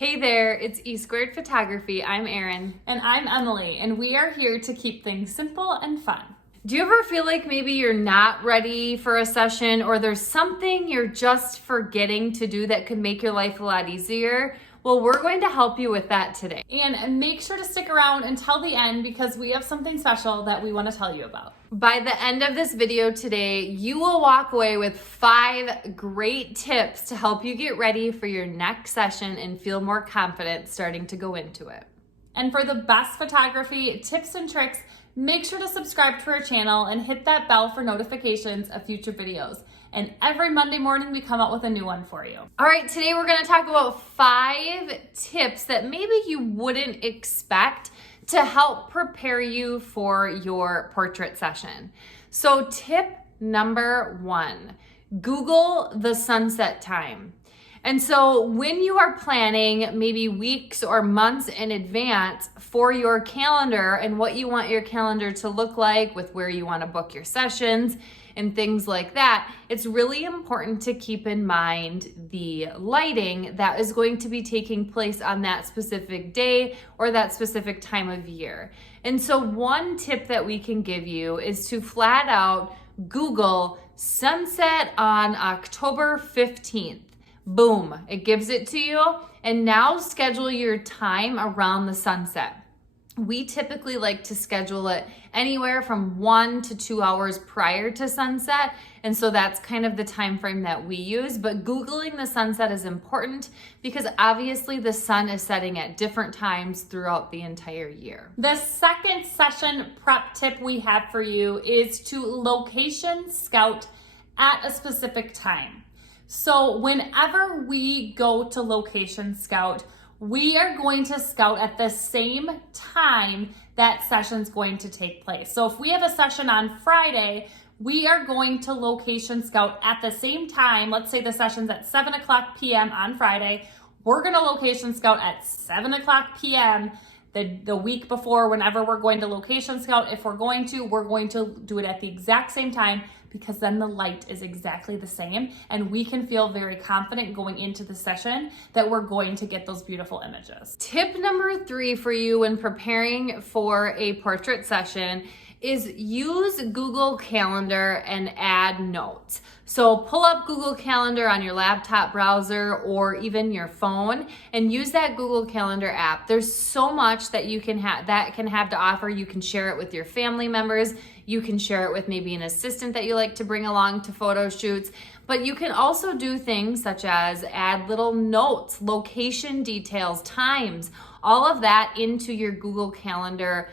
Hey there, it's E Squared Photography. I'm Erin. And I'm Emily, and we are here to keep things simple and fun. Do you ever feel like maybe you're not ready for a session or there's something you're just forgetting to do that could make your life a lot easier? Well, we're going to help you with that today. And make sure to stick around until the end because we have something special that we want to tell you about. By the end of this video today, you will walk away with 5 great tips to help you get ready for your next session and feel more confident starting to go into it. And for the best photography tips and tricks, make sure to subscribe to our channel and hit that bell for notifications of future videos. And every Monday morning, we come out with a new one for you. All right, today we're gonna talk about 5 tips that maybe you wouldn't expect to help prepare you for your portrait session. So tip number 1, Google the sunset time. And so when you are planning maybe weeks or months in advance for your calendar and what you want your calendar to look like with where you want to book your sessions and things like that, it's really important to keep in mind the lighting that is going to be taking place on that specific day or that specific time of year. And so one tip that we can give you is to flat out Google sunset on October 15th. Boom, it gives it to you. And now schedule your time around the sunset. We typically like to schedule it anywhere from 1 to 2 hours prior to sunset. And so that's kind of the time frame that we use. But Googling the sunset is important because obviously the sun is setting at different times throughout the entire year. The second session prep tip we have for you is to location scout at a specific time. So whenever we go to location scout, we are going to scout at the same time that session's going to take place. So if we have a session on Friday, we are going to location scout at the same time. Let's say the session's at 7 o'clock p.m. on Friday. We're gonna location scout at 7 o'clock p.m. the week before, whenever we're going to location scout. If we're going to do it at the exact same time because then the light is exactly the same and we can feel very confident going into the session that we're going to get those beautiful images. Tip number 3 for you when preparing for a portrait session is use Google Calendar and add notes. So pull up Google Calendar on your laptop browser or even your phone and use that Google Calendar app. There's so much that you can have to offer. You can share it with your family members. You can share it with maybe an assistant that you like to bring along to photo shoots. But you can also do things such as add little notes, location details, times, all of that into your Google Calendar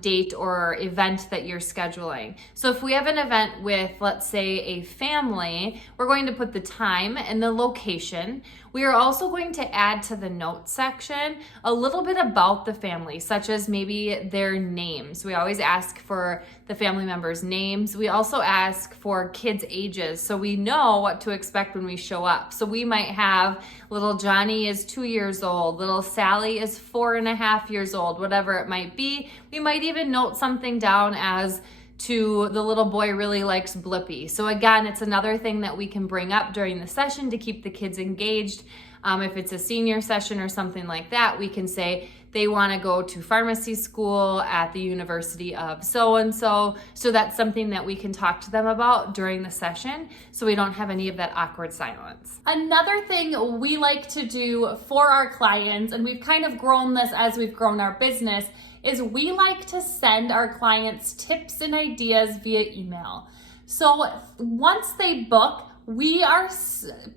date or event that you're scheduling. So if we have an event with, let's say, a family, we're going to put the time and the location. We are also going to add to the notes section a little bit about the family, such as maybe their names. We always ask for the family members' names. We also ask for kids' ages so we know what to expect when we show up. So we might have little Johnny is 2 years old, little Sally is 4.5 years old, whatever it might be. We might even note something down as to the little boy really likes Blippi. So again, it's another thing that we can bring up during the session to keep the kids engaged. If it's a senior session or something like that, we can say they want to go to pharmacy school at the University of so-and-so. So that's something that we can talk to them about during the session so we don't have any of that awkward silence. Another thing we like to do for our clients, and we've kind of grown this as we've grown our business, is we like to send our clients tips and ideas via email. So once they book, we are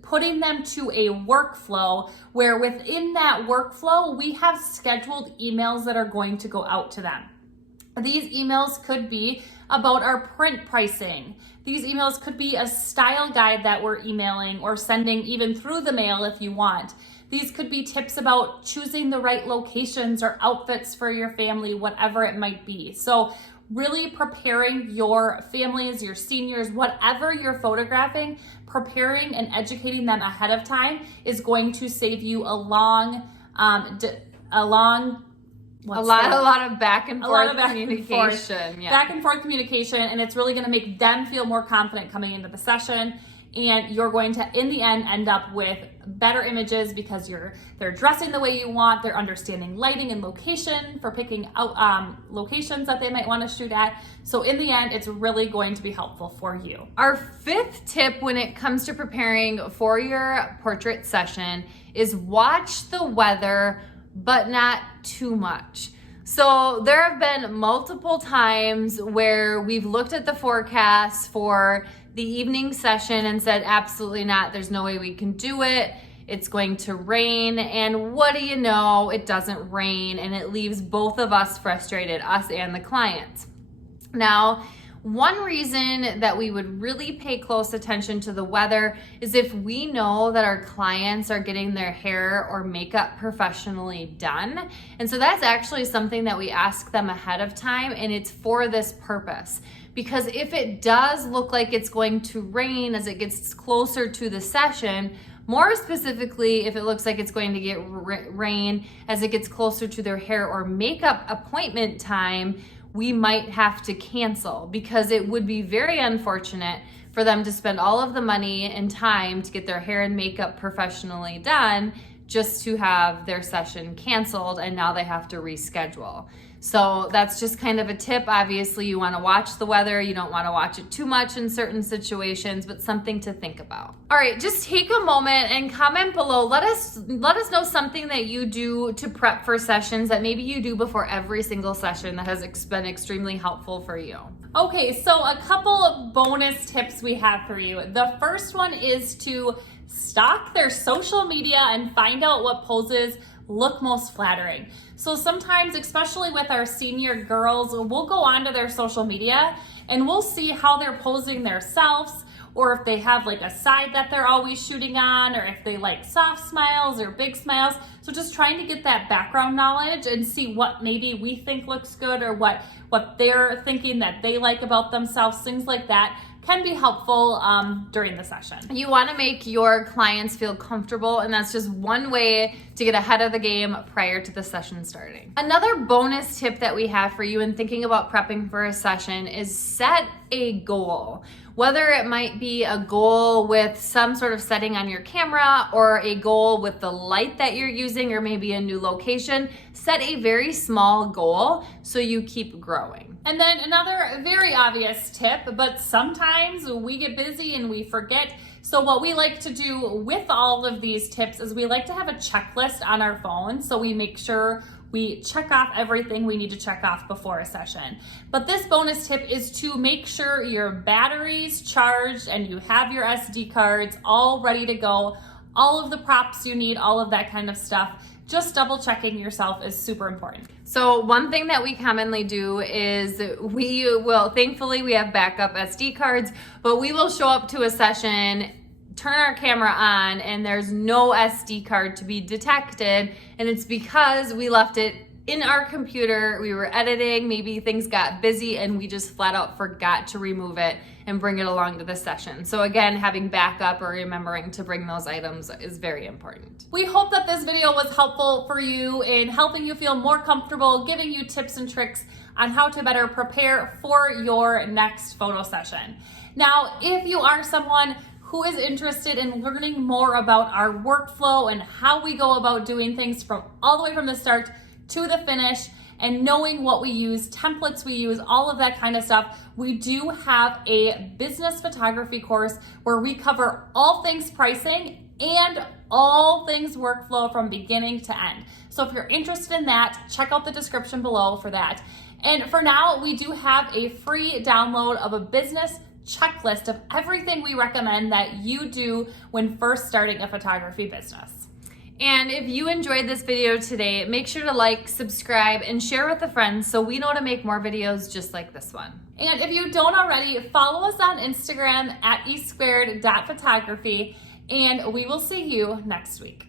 putting them to a workflow where within that workflow, we have scheduled emails that are going to go out to them. These emails could be about our print pricing. These emails could be a style guide that we're emailing or sending even through the mail if you want. These could be tips about choosing the right locations or outfits for your family, whatever it might be. So really preparing your families, your seniors, whatever you're photographing, preparing and educating them ahead of time is going to save you a lot of back and forth communication. Back and forth communication, and it's really going to make them feel more confident coming into the session. and you're going to, in the end up with better images because they're dressing the way you want, they're understanding lighting and location for picking out locations that they might want to shoot at. So in the end, it's really going to be helpful for you. Our fifth tip when it comes to preparing for your portrait session is watch the weather, but not too much. So there have been multiple times where we've looked at the forecast for the evening session and said, absolutely not, there's no way we can do it. It's going to rain. And what do you know? It doesn't rain, and it leaves both of us frustrated, us and the clients. Now, one reason that we would really pay close attention to the weather is if we know that our clients are getting their hair or makeup professionally done. And so that's actually something that we ask them ahead of time, and it's for this purpose. Because if it does look like it's going to rain as it gets closer to the session, more specifically, if it looks like it's going to get rain as it gets closer to their hair or makeup appointment time, we might have to cancel, because it would be very unfortunate for them to spend all of the money and time to get their hair and makeup professionally done just to have their session canceled, and now they have to reschedule. So that's just kind of a tip. Obviously, you want to watch the weather. You don't want to watch it too much in certain situations, but something to think about. All right, just take a moment and comment below. Let us know something that you do to prep for sessions that maybe you do before every single session that has been extremely helpful for you. Okay, so a couple of bonus tips we have for you. The first one is to stalk their social media and find out what poses look most flattering. So sometimes, especially with our senior girls, we'll go onto their social media and we'll see how they're posing themselves, or if they have like a side that they're always shooting on, or if they like soft smiles or big smiles. So just trying to get that background knowledge and see what maybe we think looks good, or what they're thinking that they like about themselves, things like that can be helpful during the session. You want to make your clients feel comfortable, and that's just one way to get ahead of the game prior to the session starting. Another bonus tip that we have for you in thinking about prepping for a session is set a goal. Whether it might be a goal with some sort of setting on your camera, or a goal with the light that you're using, or maybe a new location, set a very small goal so you keep growing. And then another very obvious tip, but sometimes we get busy and we forget. So what we like to do with all of these tips is we like to have a checklist on our phone, so we make sure we check off everything we need to check off before a session. But this bonus tip is to make sure your battery's charged and you have your SD cards all ready to go, all of the props you need, all of that kind of stuff. Just double checking yourself is super important. So one thing that we commonly do is thankfully we have backup SD cards, but we will show up to a session, turn our camera on, and there's no SD card to be detected. And it's because we left it in our computer, we were editing, maybe things got busy, and we just flat out forgot to remove it and bring it along to the session. So again, having backup or remembering to bring those items is very important. We hope that this video was helpful for you in helping you feel more comfortable, giving you tips and tricks on how to better prepare for your next photo session. Now, if you are someone who is interested in learning more about our workflow and how we go about doing things from all the way from the start to the finish, and knowing what we use, templates we use, all of that kind of stuff, we do have a business photography course where we cover all things pricing and all things workflow from beginning to end. So if you're interested in that, check out the description below for that. And for now, we do have a free download of a business checklist of everything we recommend that you do when first starting a photography business. And if you enjoyed this video today, make sure to like, subscribe, and share with a friend so we know to make more videos just like this one. And if you don't already, follow us on Instagram at e2photography, and we will see you next week.